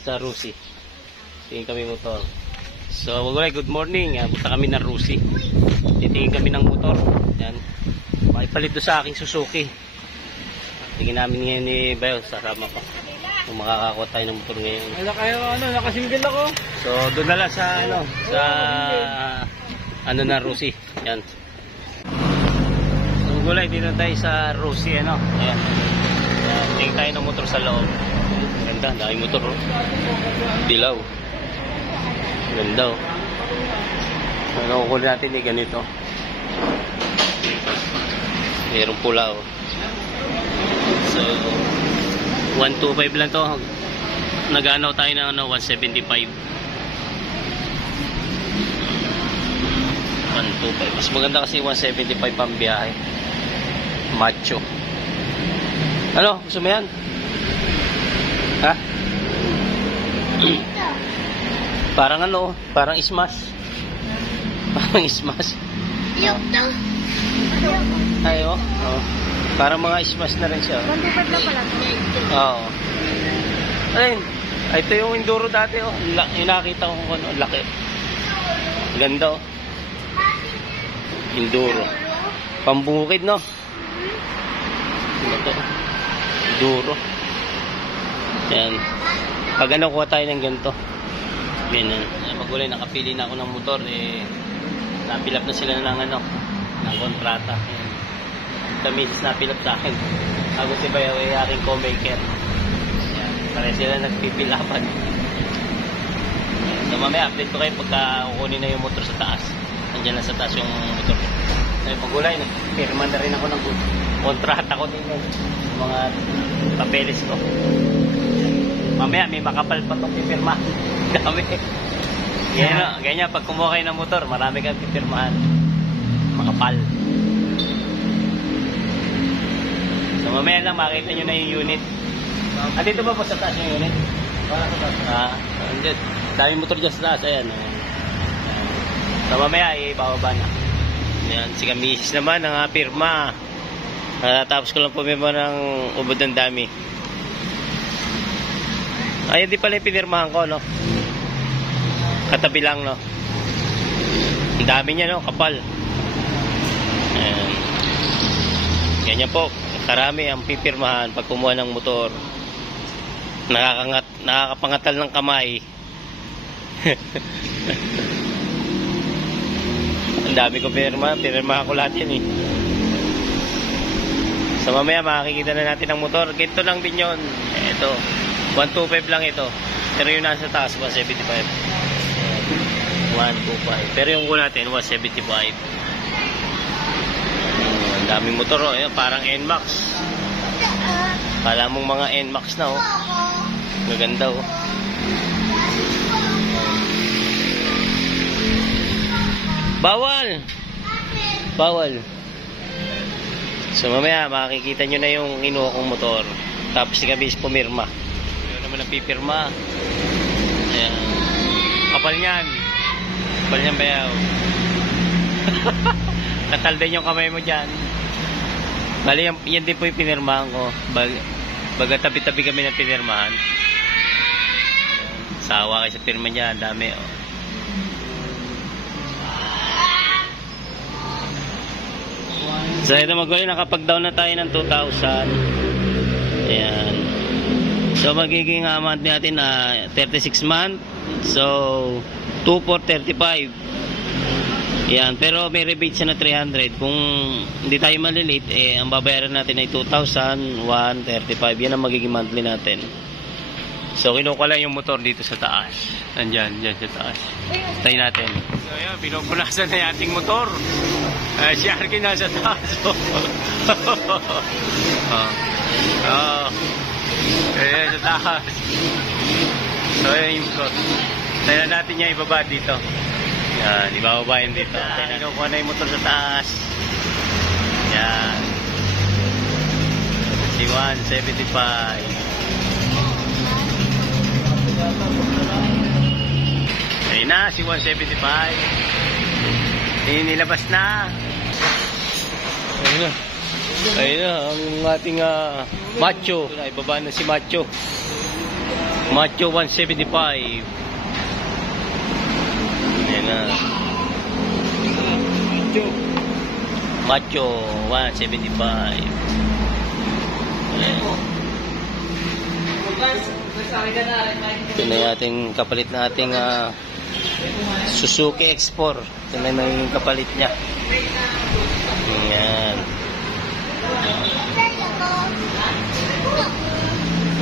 sa Rusi. Tingin kami motor. So, magulay, good morning. Punta kami ng Rusi. Titingin kami ng motor. Yan. Makipalit doon sa aking Suzuki. Tingin namin ngayon ni Bayo, sarama ko. Kung makakakuha tayo ng motor ngayon. Wala kayo, nakasingle ako. So, doon na lang sa, na Rusi. Yan. So, magulay, dito tayo sa Rusi, Ayan. Tingin tayo ng motor sa loob. Ganda, dahil motor, oh. Dilaw. Ganda, oh. Ano kukunin natin eh, ganito. Mayroong pula, oh. So, 125 lang to. Nag-ano tayo ng 175. 125. Mas maganda kasi 175 pang biyahe. Macho. Ano? Gusto mo yan? Ha? Parang ano? Parang ismas. Parang ismas. Ayo. Oh. Parang mga ismas na rin siya. 125 lang pala. Oo. Ayun. Ito yung Enduro dati. Oh. Yung nakita ko kung ano. Laki. Ganda, oh. Enduro. Pambukid, no? Ito. Enduro. Yan. Pag ano, kuha tayo ng ganito. Ganyan. Magulay, nakapili na ako ng motor. Napilap na sila ng ng kontrata. Misis napilap sa akin. Ako si Bayo ay aking co-maker. Yan. Pare sila nagpipilapan. So mamaya update ko kayo pagka kukunin na yung motor sa taas. Nandiyan na sa taas yung motor. Ay, magulay, firma na rin ako ng kontrata ko din. Mga papeles ko. Mamaya may makapal pa itong pipirma. Dami. Ganyan, pag kumuha kayo ng motor, marami kang pipirmahan. Makapal. So mamaya lang makita nyo na yung unit. Dito ba po sa taas yung unit? Andyan. Daming motor dyan sa taas. Ayan. So mamaya ibababa na. Ayan. Si Misis naman ang pirma. Tapos ko lang pumima ng ubod ng dami. Ay, di pala yung pinirmahan ko, no? Katabi lang, no? Ang dami niya, no? Kapal. Ayan. Ganyan po. Karami ang pipirmahan pag kumuha ng motor. Nakakapangatal ng kamay. Ang dami ko pinirmahan. Pinirmahan ko lahat yan, eh. So, mamaya makikita na natin ang motor. Ganito lang din yun. Ito. 125 lang ito. Pero yung nasa taas, 175. 125. Pero yung ko natin, 175. Ang daming motor, oh. Ayan, parang NMAX. Kala mong mga NMAX na, oh. Maganda, oh. Bawal! Bawal. So mamaya makikita nyo na yung inuha kong motor. Tapos si Kabis pumirma. Yun naman ang pipirma. Ayan. Kapal niyan. Kapal niyan, Bayaw. Katal din yung kamay mo dyan. Bali, yan din po yung pinirmahan ko. Baga tabi-tabi kami ng pinirmahan. Sawa kayo sa pirma niya. Ang dami, oh. So ito magulay, nakapag-down na tayo ng 2,000. Ayan. So magiging month natin na 36 month. So 2,435. Ayan. Pero may rebate siya na 300. Kung hindi tayo malilate, ang babayaran natin ay 2,135. Yan ang magiging monthly natin. So kinukuha lang yung motor dito sa taas. Nandyan, dyan sa taas. Tayo natin. So ayan, pinupunasan na yung ating motor. Si Arkin nasa taas. Ayan, sa taas. So ayan yung motor. Tayo natin niya ibaba dito. Yan, ibababayan dito. Kinukuha na yung motor sa taas. Yan. Si 175. Ayun na, si 175. Nilabas na. Ayun na. Ayun na, ang ating macho. Ibaba na si macho. Macho 175. Ayan na. Macho 175. Ito na yung ating kapalit na ating Suzuki X4. Ito na yung kapalit niya. Ayan.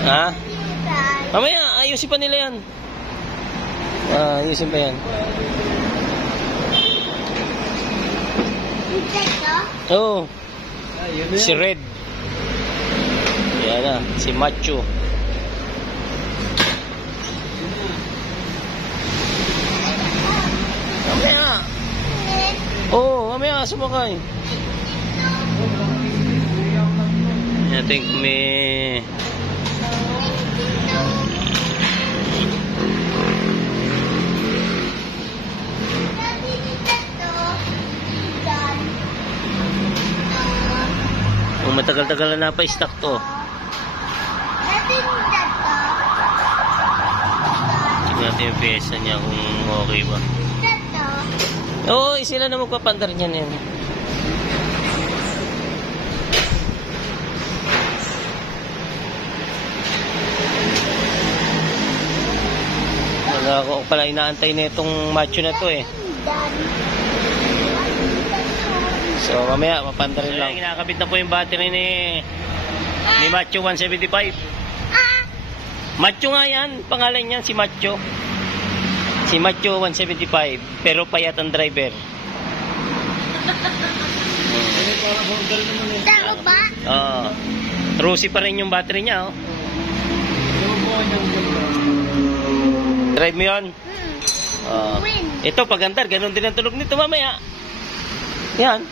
Ha? Mamaya, ayusin pa nila yan. Ayusin pa yan. Oo. Si Red. Yan na, si Macho. Mamaya. Oo, mamaya, sumakay. I think may... Matagal-tagal na pa-stock to. Tignan natin yung pyesa niya kung okay ba. Oo, sila na magpapandar niyan yan. Ako pala inaantay na itong Macho na to eh. So mamaya mapandarin lang. Kinakabit na po yung battery ni Macho 175. Macho nga yan, pangalan niyan si Macho. Si Macho 175, pero payat ang driver. Taro ba? Rusi pa rin yung battery niya, oh. Drive mo yun? Ito, pag-andar, ganun din ang tunog nito mamaya. Yan.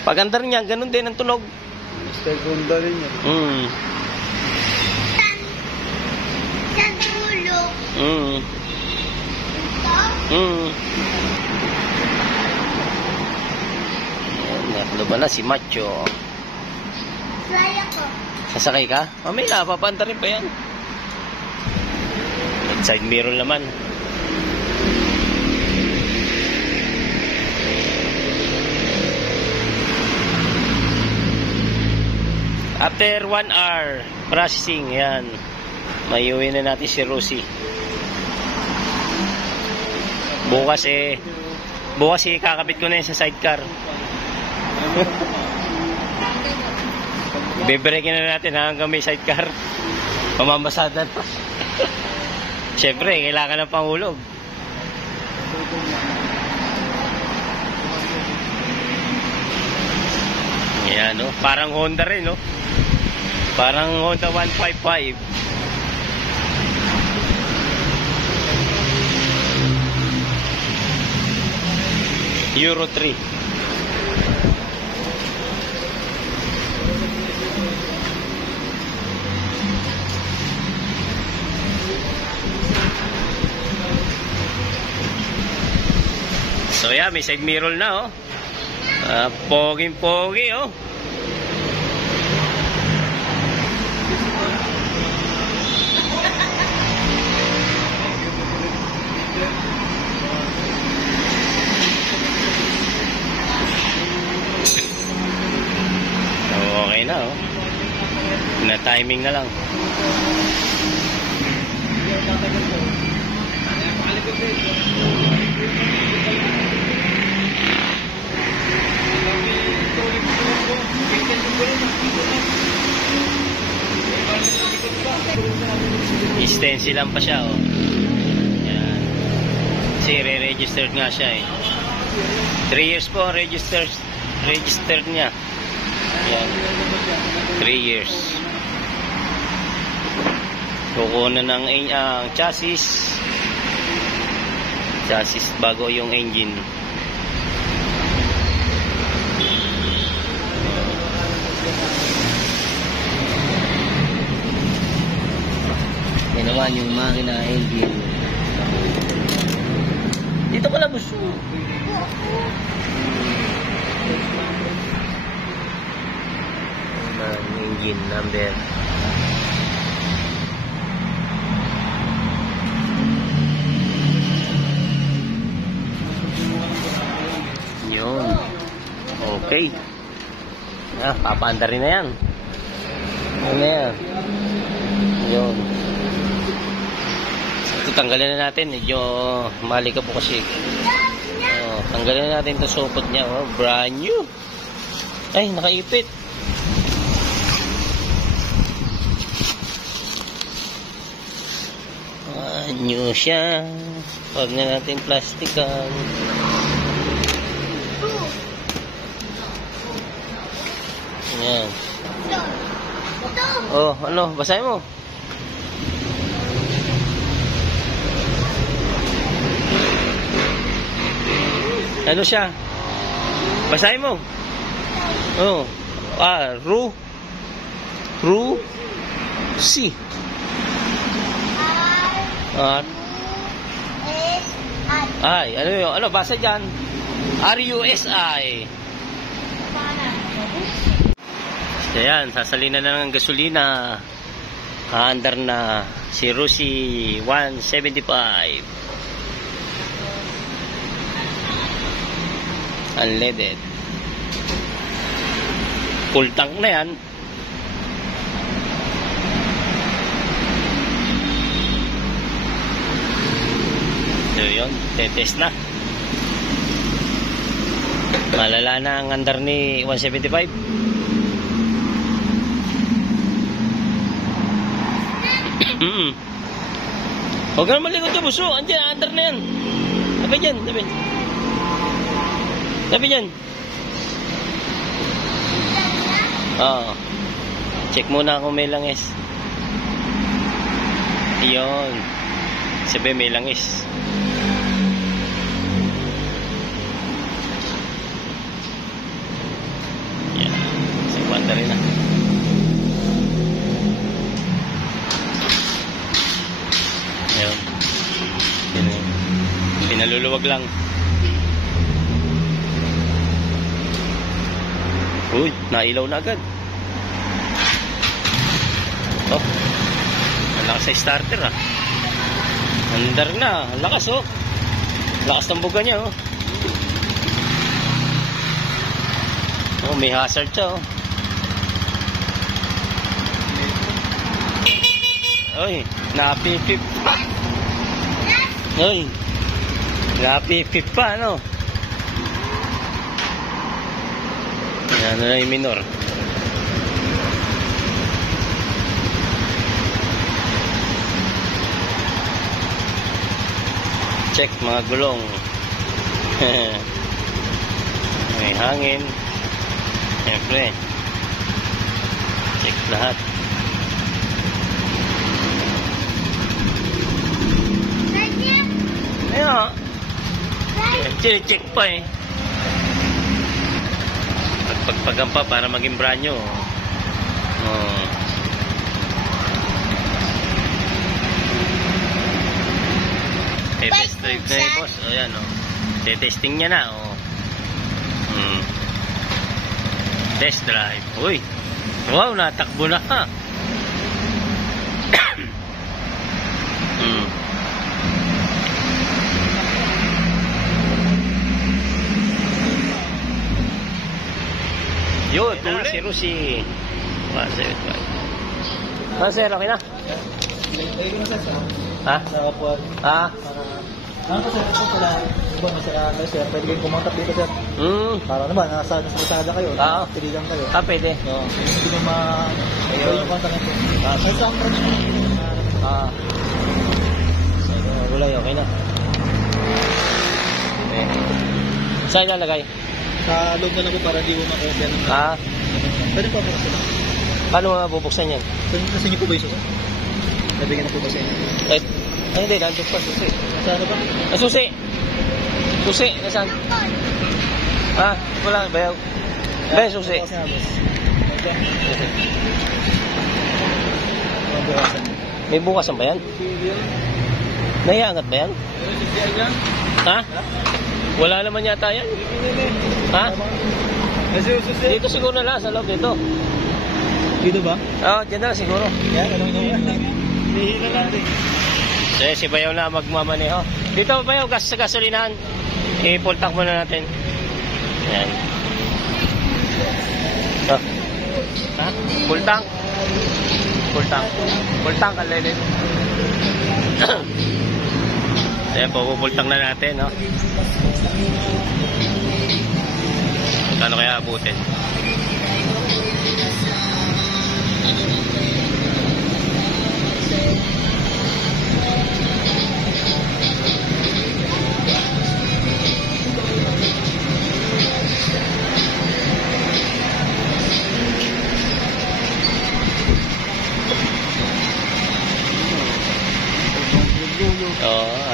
Pag-andar niya, ganun din ang tunog. Segunda rin yan. San ulo. Ano ba na si Macho? Fly ako. Sasakay ka? Mamaya, papandarin pa yan. Side mirror naman. After 1 hour processing, yan. Mayuwi na natin si Rosie. Bukas kakabit ko na yun sa sidecar. Bebrekin na natin hanggang may sidecar. Pamamasadan. Siyempre, kailangan ng panghulog. Yan, no? Parang Honda rin, no? Parang Honda 155. Euro 3. So yeah, may side mirror na, oh. Poging-pogi, oh. Okay na, oh. Na-timing na lang. Stencil lang pa siya, oh. Yan. Kasi re-registered nga siya, eh. 3 years po ang registered niya. Yan. 3 years. Kukunan ng chassis bago yung engine. Yan naman yung makina engine. Dito ka lang, buso. Engine number. Okay. Papaanda rin na yan. Ano na yan? Yun. Ito, tanggalin na natin. Medyo mali ka po kasi. Tanggalin na natin itong supot niya. Brand new. Ay, nakaipit. New siya. Huwag na natin plastikan. Yan. Oh, ano? Basahin mo. Ano siya? Basahin mo. Oh. C. Ay, ano yun? Ano? Basa dyan. RUSI. Ayan, sasalinan na ng gasolina. Haandar na si Rusi 175. Unleaded. Full tank na yan. So yun, tetest na. Malala na ang andar ni 175. Huwag ka na malikot ka, buso. Andiyan, andar na yan. Tabi dyan, tabi. Tabi dyan. Oo. Check muna kung may langis. Iyon. Sabi may langis. Yan. Sikwanda rin na. Ayun. Pinaluluwag lang. Uy, nailaw na agad. Oh. Ang lakas sa starter ah. Andar na. Ang lakas oh. Lakas ng buga niya oh. Oh, may hazard siya oh. Uy, napipip. Uy, napipip pa ano. Yan na yung minor. Check mga gulong. May hangin. Siyempre. Check lahat. Ayan. Check pa eh. Pagpagpagan pa para maging brand new. Oh. Test drive na yun, boss. Ayan, oh. Testing niya na, oh. Test drive. Uy. Wow, natakbo na, ha. Yun, tuli. Si Rusi. Sir, okay na? Ha? Ha? Ano sir, sir, pwede kayong kumontak dito sir. Para naman, nasa Lazada kayo. Oo. Pili lang kayo. Pwede. Oo. Hindi nyo pwede yung kontak nito. Sa isang branch mo. Gulay, okay na. Okay. Saan ilalagay? Sa loob na lang po para di mo ma-open. Pwede po ako sila. Paano mabubuksan yan? Kasi niyo po ba yung susi? Nabigyan na po ba sa inyo? Ay, hindi. Nandun pa. Susi. Sa ano ba? Susi. Susi. Nasaan? Wala. Bayaw. Bayaw, susi. May bukasan ba yan? Naiangat ba yan? Ha? Wala naman yata yan. Ha? Dito siguro na lang. Sa loob dito. Dito ba? Oo, dyan na lang siguro. Yan, anong yan? Hihila natin. Si Bayaw na magmamaneho. Dito Bayaw, gas sa gasolinahan. I-full tank muna natin. Yan. Ha? Full tank. Full tank. Full tank ang lenin. Ayan po, full tank na natin, no? Kano kaya abutin?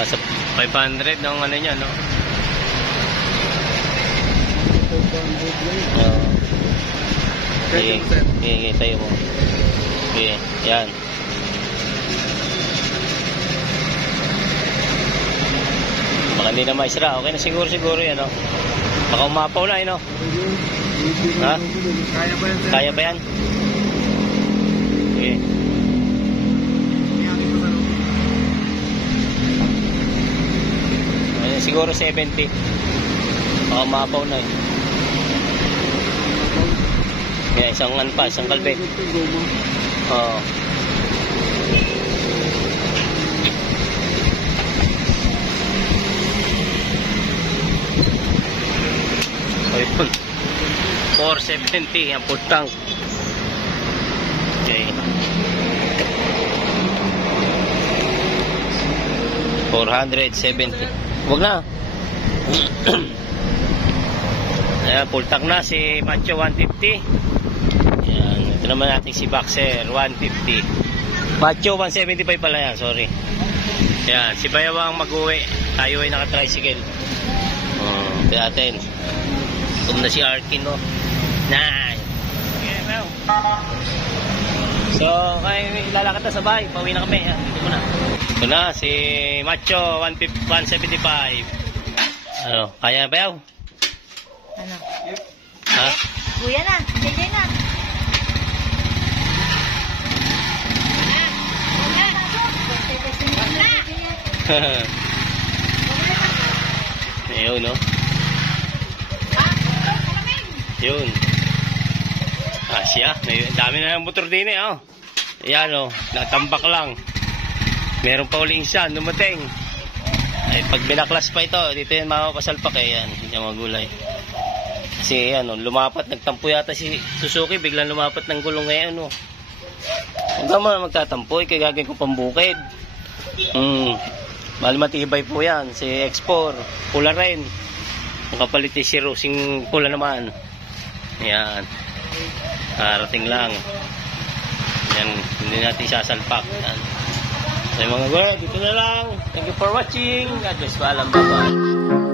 Sa 500 ng ano niya, no? Okay, tayo mo. Okay, yan. Baka hindi na maisra. Okay na siguro yan, no? Baka umapaw na, no? Ha? Kaya ba yan? Okay. Siguro 70. Baka umapaw na eh. Yan, isang anpa, isang kalbe. Oo. Ayun. 470 ang full tank. Okay. 470. Huwag na. Ayan, full tank na si Macho 150. Ayan, ito naman natin si Boxer 150. Macho 175 pala yan, sorry. Ayan, si Bayawang mag-uwi. Tayo ay naka-tricycle. Ito natin. Ito na si Arkin, no? Nice. Okay, well. So, kaya ilalakad na sa bahay. Pauwi na kami. Ayan, dito na. Ito na, si Macho 175. Ano, kaya na ba yaw? Ano? Ha? Kuya na, jay na. Ayun, no? Yun. Siya. Dami na ng motor din eh, oh. Ayan, oh. Natambak lang. Meron pa uling isa, dumating. Ay, pag binaklas pa ito, dito yan makapasalpak eh. Yan, hindi magulay. Kasi yan, oh, lumapat. Nagtampo yata si Suzuki. Biglang lumapat ng gulong ngayon, oh. Huwag naman magtatampo. Kaya gagawin ko pambukid. Mahal matibay po yan. Si X4. Pula rin. Ang kapalit si Rosing pula naman. Yan. Karating lang. Yan. Hindi natin sasalpak. Yan. So mga girl, dito na lang. Thank you for watching. God bless. Paalam. Bye-bye.